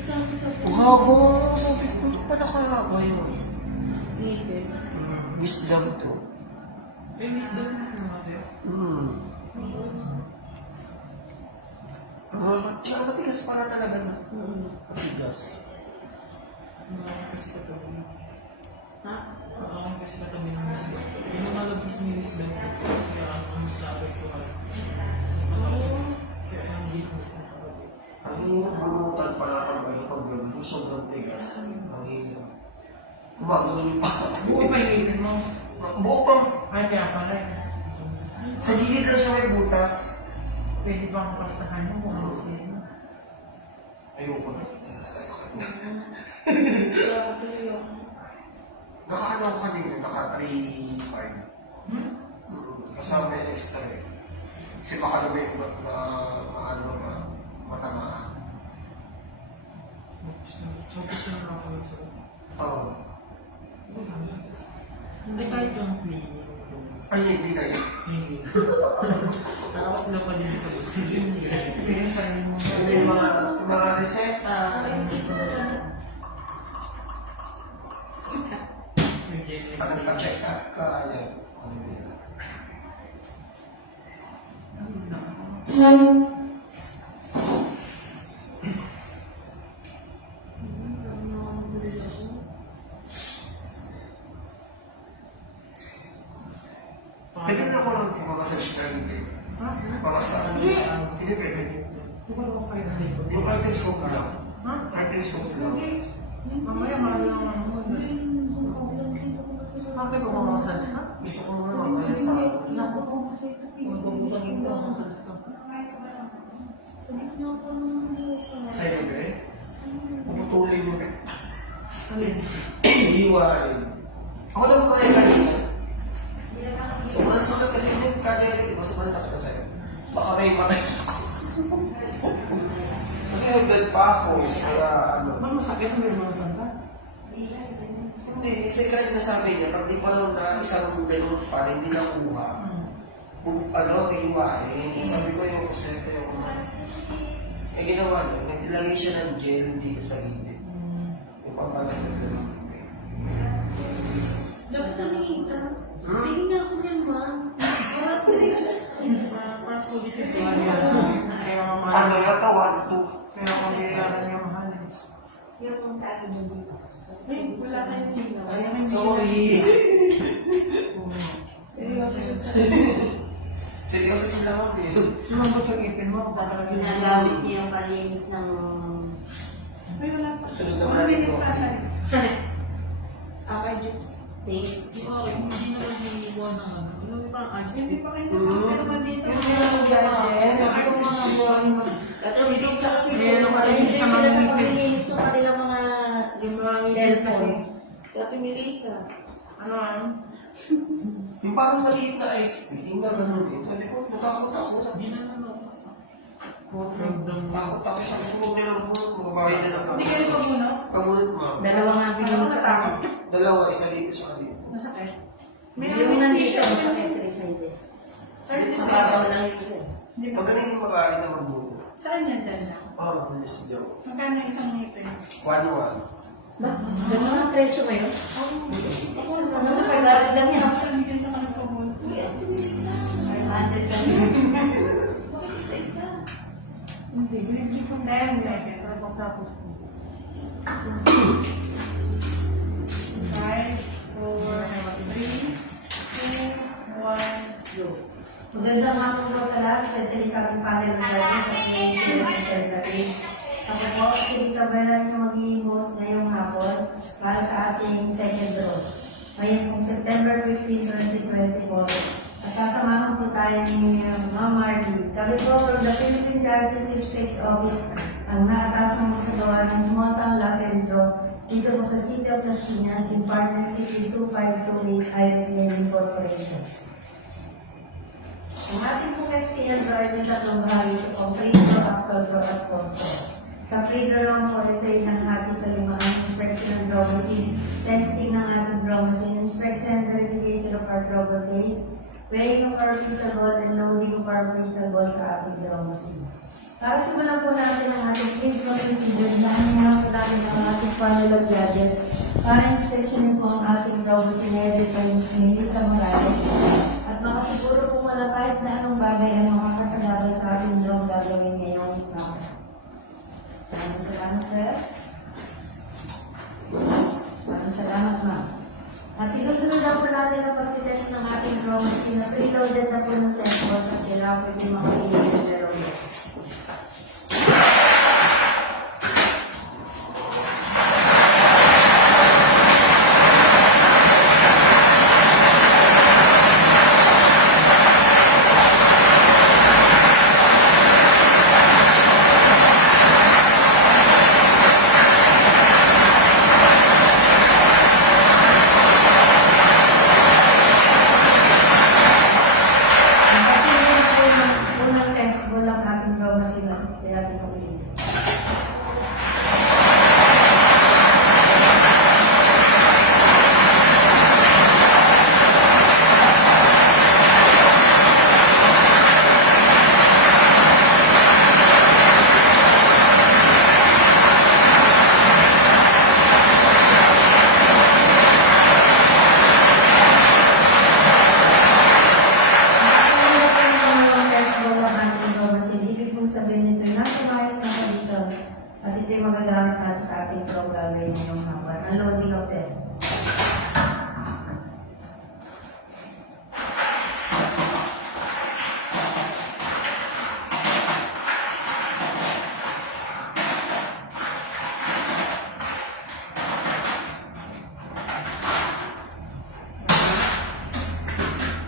Haba, sabi ko, ba't pala kahaba yun? Ngipin. Wisdom to. May wisdom na naman. Tsaka matigas pala talaga na. Matigas. Kasi katabi. Ha? Kasi katabi ng wisdom. Yung lumalabas ni wisdom, kaya ang mas lapit ko ay. Kaya ang hindi ko. Ang hirap bumutan pala pag gano'n, sobrang tigas. Ang hirap. Gumagano yung pa. Buo pa yung ngipin mo. Buo pa. Ay, kaya pala eh. Sa gilid lang siya may butas. Pwede bang pastahan mo kung ano siya mo? Ayoko na. Kaya tuloy ako. Naka-ano ako kanina, naka-3-5. Kasama may extra eh. Kasi baka na may matamaan. Focus lang ako sa Oo. hindi kahit yung clean. Ay, hindi na yun. Hindi. Tapos sila pa din sa hindi. Pero yung sarili mo. Hindi yung mga reseta. Pag nagpa-check up ka, yan. Pwede na ako lang kumakasearch na hindi. Pamasa. Sige, pwede. Yung kahit yung soap lang. Kahit yung soap lang. Mamaya mahal lang ang mo. Bakit ko mamasas ka? Gusto ko nga mamaya sa Naku ko. Magpaputangin ko ang masas ka. sa'yo, be. Puputulin mo, be. Alin? Iwain. Ako lang mga kanina. Sobrang sakit kasi yung kanya, di ba sobrang sakit na sa'yo? Baka may matay ako. Kasi nag-blood pa ako, kaya ano. Ano masakit ang mga ka? Hindi, kasi kahit nasabi niya, pag di pa lang na isang ganun pa, hindi nakuha. Ano, iiwain. Sabi ko yung kasi yung eh ginawa niya, nagilagay siya ng gel dito sa gilid. Yung pampalagdag na lang. Dapat tumingin ka. Tingin nga ako niyan, ma. Para sulit yung kaya. Kaya mamahal. Ano yata, 1, 2. Kaya kamayaran niya mahal. Yung sa akin mo dito. Eh, wala kayong tingnan. Ay, sorry. Seryoso. Seryoso sila mo, eh. Lumabot yung ipin mo. Pakalagay na Ginagamit niya yung palinis ng... Ay, wala pa. Sunod naman natin ito. Jukes State. Di ba, hindi na lang hinihiwa ng ano. Ano pa ang ice Hindi cream? pa kayo pero mandito. Ito, hindi sa kasi Meron ka rin hindi sa sila mga sa ngipin. paglilinis ng kanilang mga Yung mga cellphone. Sa Melissa. Ano ano? Yung parang maliit na ice cream, yung gano'n din. Sabi ko, natakot ako. Hindi na lang ako sa program mo. Takot ako. Sabi ko, huwag nilang bunot. Magbabayad na lang Hindi kayo pamuno? Pabunot mo. Dalawa nga binunod sa akin. Dalawa, isa dito sa dito. Masakit. May Yung nandito, anesthesia. masakit resided. Anesthesia. Parang lang ito siya. Hindi Pag masakit. galing yung babae na magbunot. Saan yan dyan na? Mabilis daw. Magkano isang ngipin? 1-1. Ba? Ganun ang presyo ngayon? Ano na, 500 lang yan. Tapos ang ganito ka ng pamuno. 500 lang yan. Bakit isa-isa? Hindi, binibig ko 10 seconds. Tapos, 5, 4, 3, 2, 1. Magandang hapon po sa lahat, especially sa aming panel ng guardian sa PHC ng Secretary. Ako po, si Cabrera na mag-i-host ngayong hapon para sa ating second draw. Ngayon pong September 15, 2024. At sasamahan po tayo ni Ma'am Marley. Kami po from the Philippine Charity Sweepstakes Office ang naatas ng magsagawa ng small town lottery draw dito po sa City of Las Piñas in partnership with 2528 Iris Gaming Corporation. Ang ating pong SPL draw ay tatlong bahagi ito pong free draw, actual draw at post draw. Sa free draw lang po, ito ay nanghati sa limaan, inspection ng draw machine, testing ng ating draw machine, inspection and verification of our draw days, weighing of our crystal ball and loading of our crystal ball sa ating draw machine. Para simulan po natin ang ating free draw procedure, dahil panel of judges para inspeksyonin po ang ating robosinede kay Melissa Morales at makasiguro po wala kahit na anong bagay ang makakasalanan sa ating daw gagawin ngayong araw. Maraming salamat, sir. Maraming salamat, ma'am. At isusunod na po natin ang pag-test ng ating robosin na preloaded na po ng test box at kailangan po yung makapili ng zero. Unang test mo lang ating robosin na kaya pinapili. At ito'y magagamit natin sa ating program ngayong hapon. Ang loading of test.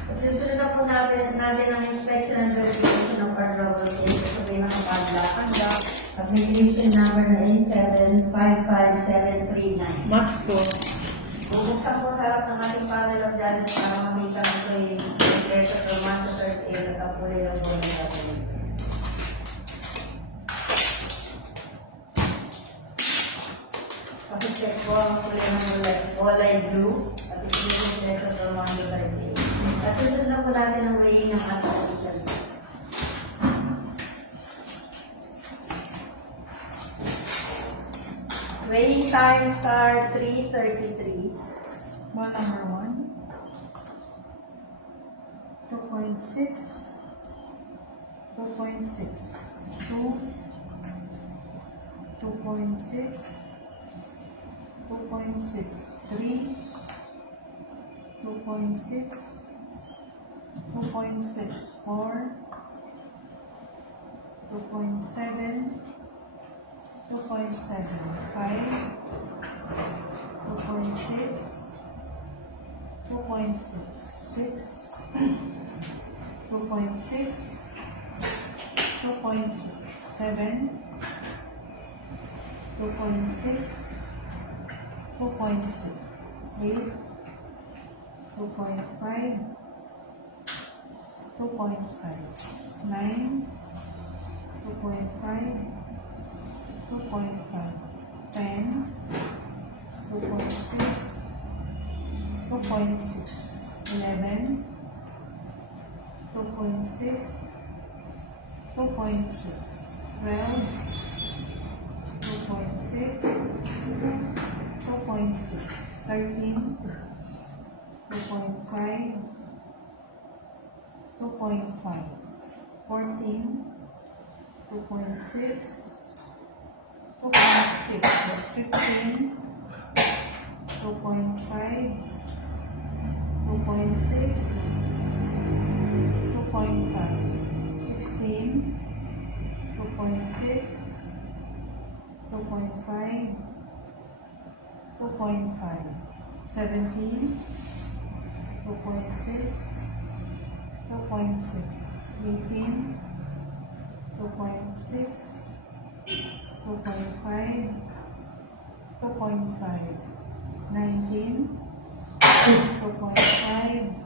At susunod na po natin ang inspection and verification of our robot case. Sabihin ng paglakan at may division number na 8755739. Max ko. Bubuksan po sa harap ng ating panel of judges para makita nito yung letter from 1 to 38 at ang kulay ng bola ng gagawin. Kasi-check po ang kulay ng bola ay blue at ito yung letter from 1 to 38. At susunod na po natin ang weighing ng ating result. Weighing time star 333. Bot number 1. 2.6. 2.6. 2. 2.6. 2.6. 3. 2.6. 2.6. 4. 2.7. 2.7, 5, 2.6, 2.6, 6, 2.6, 2.6, 7, 2.6, 2.6, 8, 2.5, 2.5, 9, 2.5, 2.5, 10, 2.6, 2.6, 11, 2.6, 2.6, 12, 2.6, 2.6, 13, 2.5, 2.5, 14, 2.6, 2.6, 15, 2.5, 2.6, 2.5, 16, 2.6, 2.5, 2.5, 17, 2.6, 2.6, 18, 2.6, 2.5, 2.5, 19, 2.5,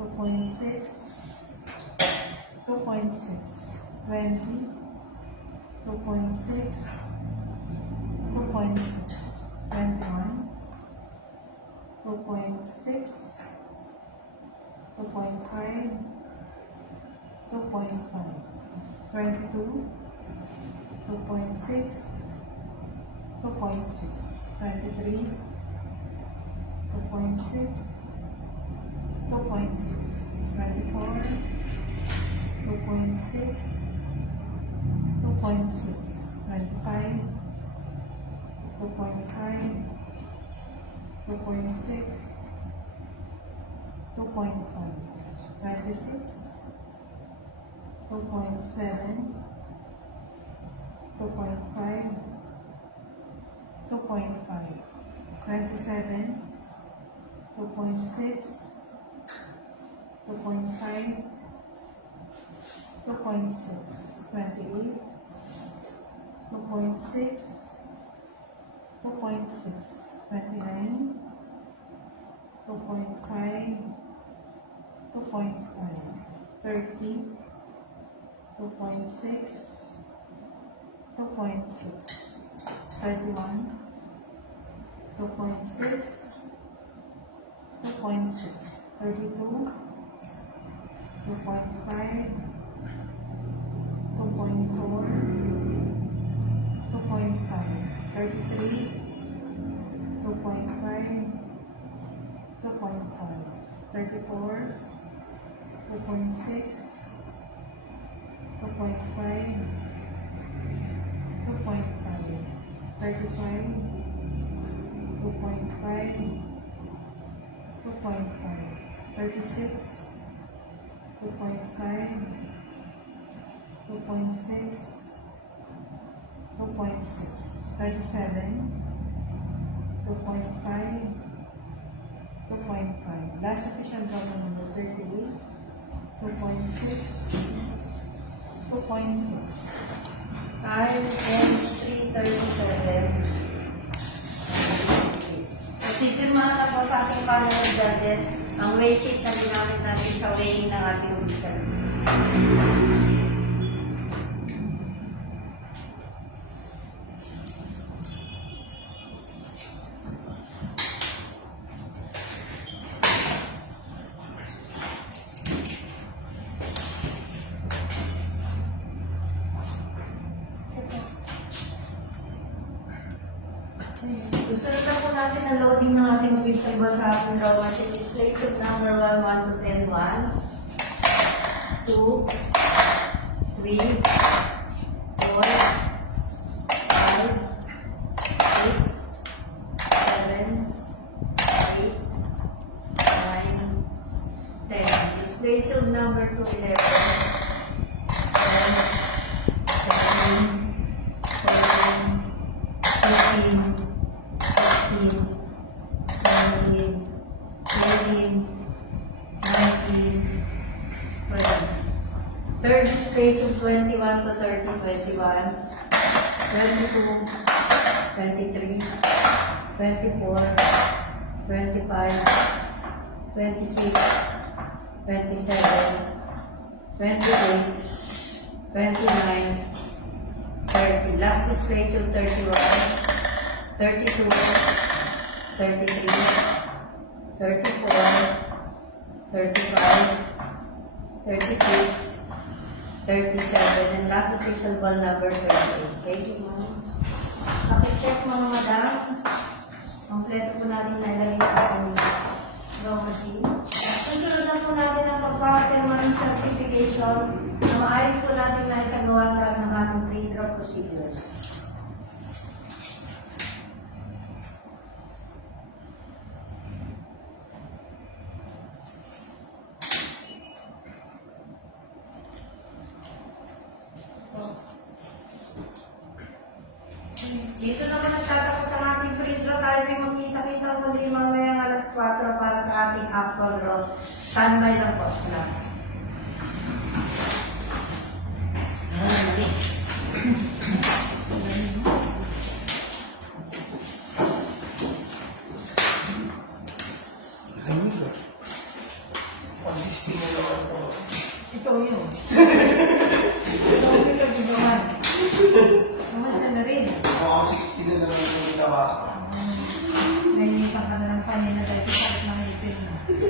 2.6, 2.6, 20, 2.6, 2.6, 21, 2.6, 2.5, 2.5, 22, 2.6, 2.6, 23, 2.6, 2.6, 24, 2.6, 2.6, 25, 2.5, 2.6, 2.5, 26, 2.7, 2.5, 2.5, 27, 2.6, 2.5, 2.6, 28, 2.6, 2.6, 29, 2.5, 2.5, 30, 2.6, 2.6, 31, 2.6, 2.6, 32, 2.5, 2.4, 2.5, 33, 2.5, 2.5, 34, 2.6, 2.5, 2.5, 35, 2.5, 2.5, 36, 2.5, 2.6, 2.6, 37, 2.5, 2.5. Last official government number 38, 2.6, 2.6. Time ends 3:37. Pipirmahan na po sa ating panel of judges ang weight sheet na ginamit natin sa weighing ng ating official. Susunod na po natin ang loading ng ating official ball sa ating draw machine. Display tube number 1, 1 to 10, 1, 2, 3, 4, 5, 6, 7, 8, 9, 10. Display tube number 2, 11, 10, 13, 14, 15, 16, 17, 18, 19, 20. Third display to 21 to 30, 21, 22, 23, 24, 25, 26, 27, 28, 29, 30. Last display to 31, 32, 33, 34, 35, 36, 37, and last official ball number 38. Thank you, ma'am. Pakicheck mga madam. Kompleto po natin na ilagay sa ating draw machine. Susunod na po natin ang pagpapakirmaning certification na maayos po natin na isagawa lahat ng ating pre-draw procedures. Dito naman nagtatapos ang ating free draw. Tayo rin magkita-kita muli mamayang alas 4 para sa ating actual draw. Standby lang po sila. Ayun ba? 160 na naman po. Ito yun. Ito ang pinag-igawan. Namasa na rin. Mga 60 na naman yung ginawa ko. Nahihipang ka na ng panina dahil sa sakit ng ipin mo. 16.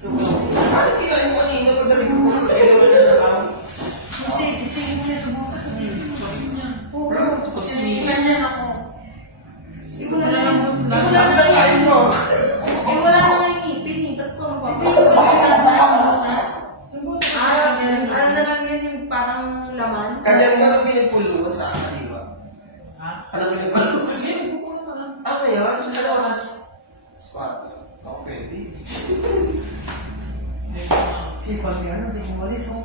Ano kinain mo kanina pagdating mo? Kaya mo na sa tao. Kasi, sisingin niya sa bukas. Sakit niya. Oo. Tapos Sinihingan niya ako. Wala lang. Sabi na kain mo. Wala na nga yung ipin. Ba't ko ano na lang yun yung parang laman? Kanya nga nang pinagpuluan sa akin, di ba? Ha? Ano pinagpuluan? Kasi buko na lang. Ah, ngayon? Sa oras? Spot. Ako pwede. Sipag niya, ano, si Kumalis, oh.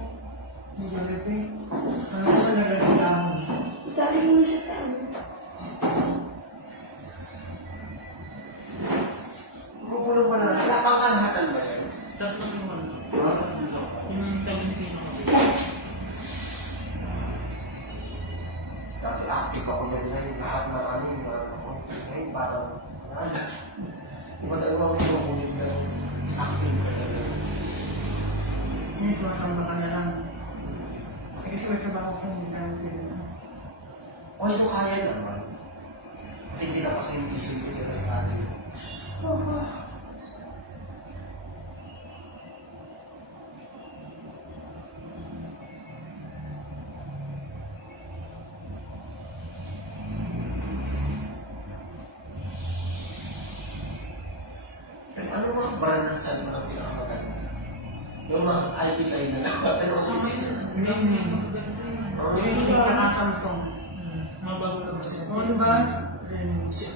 Medyo lipi. Ano ko nagagalahan? Sabi mo na siya sa ano. Pupulong pa na. Wala pang kalahatan ba yan? Tatlo yung ano. Wala tatlo. Yung Tolentino. Dati active ako yan ngayon. Lahat ng ano yung mga ako. Ngayon parang, ano? Iba talaga ako yung makulit na active ka na. Hindi, sumasamba ka na lang. Eh, kasi may trabaho kong gagawin. Although kaya naman. At hindi na kasi yung isip ko na sa atin. Ano mga brand ng saan mo na pinakamaganda? Yung mga ID kayo na lang. Ano So sa ngayon, Hindi ka Samsung. mga bago na kasi. Oo, diba?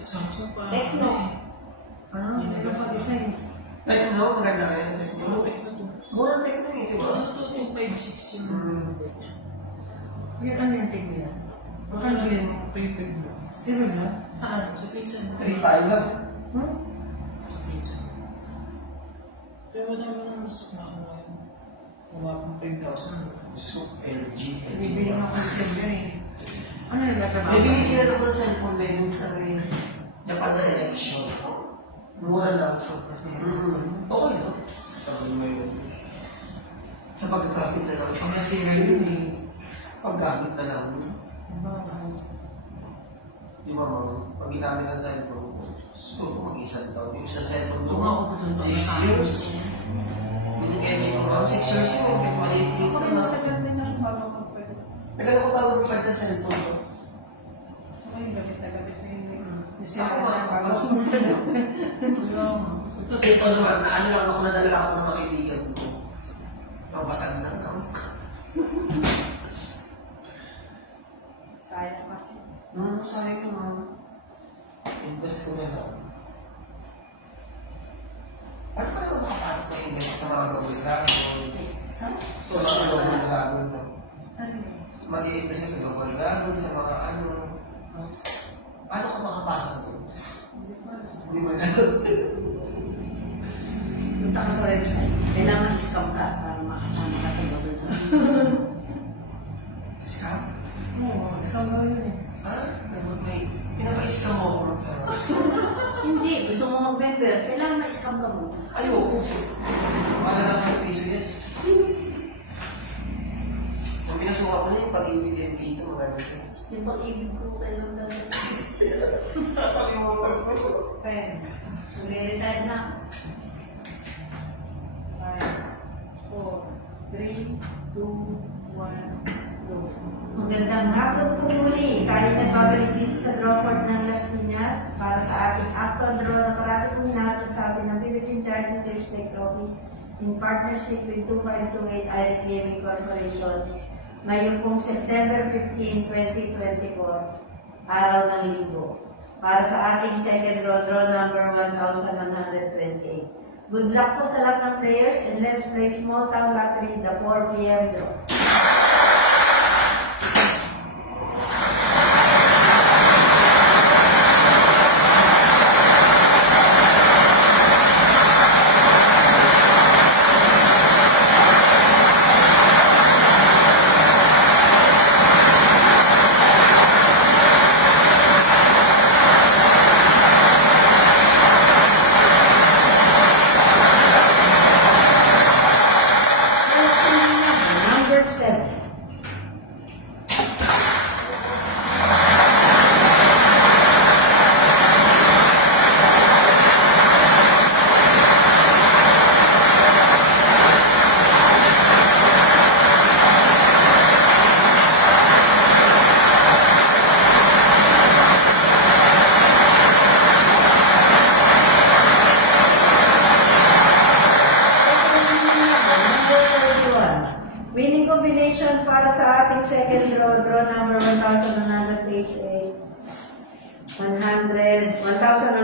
Samsung pa. Tecno. Ano? Hindi ka pag-design. Techno, maganda rin ang Techno. Mga Tecno to. Murang Techno eh, di ba? Ano to yung 5.6 yung number niya. Yung ano yung tig nila? Bakal bilhin mo? Prepaid mo. Sino na? Saan? Sa pinsan mo. 3.5 lang. Hmm? Sa pinsan. Pero wala mo nang mas makakuha yun. Wala pang 5,000. So, LG. Bibili ako ng December eh. Ano yung nagtrabaho? Bibili nila naman ng cellphone na yung sa Japan Selection. Mura lang. Okay, no? Tawag mo yun. Sa pagkagamit na lang. Ang nasira yun eh. Paggamit na lang. Ano? Di ba, ma'am? Pag ginamit ng cellphone ko, siguro mag-isang taon. Yung isang cellphone ko, Oo, oo, oo. 6 years. Yung LG ko, ma'am, 6 years yun. Kahit maliit yun. Matagal din ang bago magpapalito. Tagal ako bago magpalit ng cellphone ko. So ngayon, gamit na gamit na yun. Ako Nasira ba? na bago. Ito naman, ano lang ako, nadala ako ng mga kaibigan ko. Mabasag na nga. Sayang kasi. Sayang yun, ma'am. Invest ko na lang. Ano pa naman makapasok na invest sa mga double dragon? Sa mga double dragon mo. Ano yun? Mag-i-invest ka sa double dragon, sa mga ano. Paano ka makapasok doon? Hindi mo na. Punta ka sa website. Kailangan scam ka para makasama ka sa double dragon. Scam? Oo, scam na yun eh. Ha? May pinapa-scam mo ako ng pera. Hindi. Gusto mo mag-member. Kailangan ma-scam ka mo. Ayoko. Wala lang 5 piso yan. Ang pinasuha ko na yung pag-ibig din dito, maganda yun. Yung pag-ibig ko, kailangan gano'n. Nakalimutan ko. Pen. Magre-retire na. 5, 4, 3, 2, 1, go. Magandang hapon po muli. Tayo nagbabalik dito sa Drawford ng Las Piñas para sa ating actual draw na parating natin sa atin ng Philippine Charity Sweepstakes Office in partnership with 2528 Iris Gaming Corporation ngayon pong September 15, 2024, araw ng linggo. Para sa ating second draw number 1128. Good luck po sa lahat ng players and let's play small town lottery the 4 p.m. draw. Number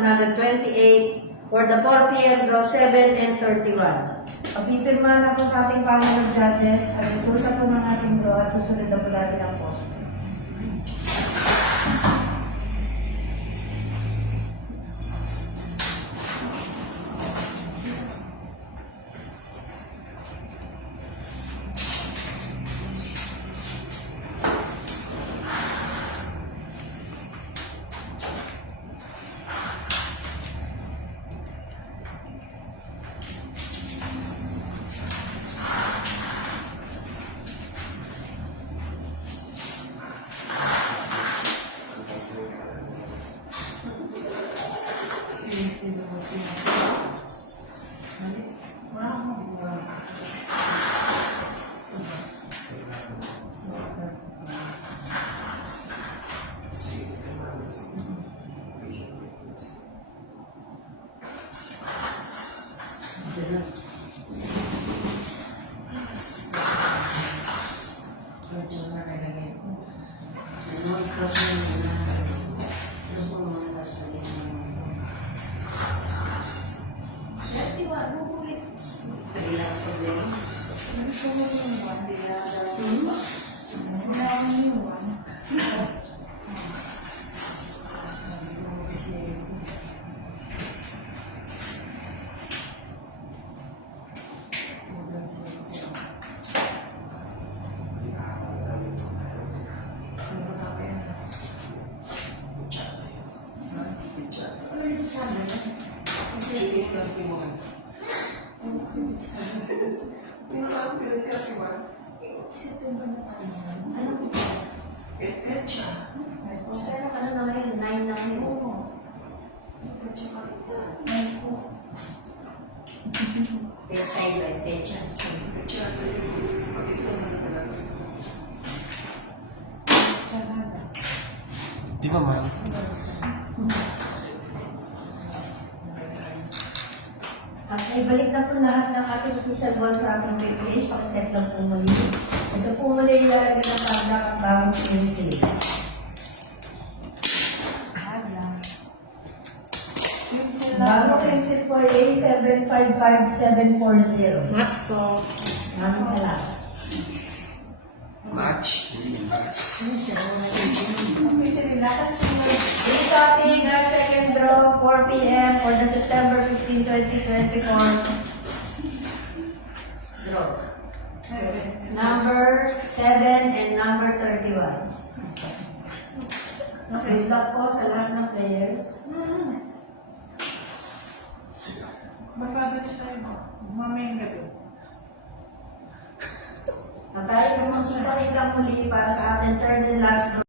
128 for the 4 p.m. draw 7 and 31. Pagpipirmahan na po sa ating panel of judges at susunod po ng ating draw at susunod na po natin ang post. Pero ano na ngayon? 9 na ngayon. Pecha iba, pecha. Di ba, ma'am? At ibalik na po lahat ng ating official ball sa ating page. Pakicheck lang po muli. Ito po muli ilalagay ng tabla ang bagong pencil. Bagong pencil po ay A755740. Match po. Maraming salamat. Match. This topic, our second draw, 4 p.m. for the September 15, 2024 draw. Number 7 and number 31. Good luck po sa lahat ng players. Magbabatch tayo. Mamayang gabi. At tayo pumasita kita muli para sa ating third and last draw.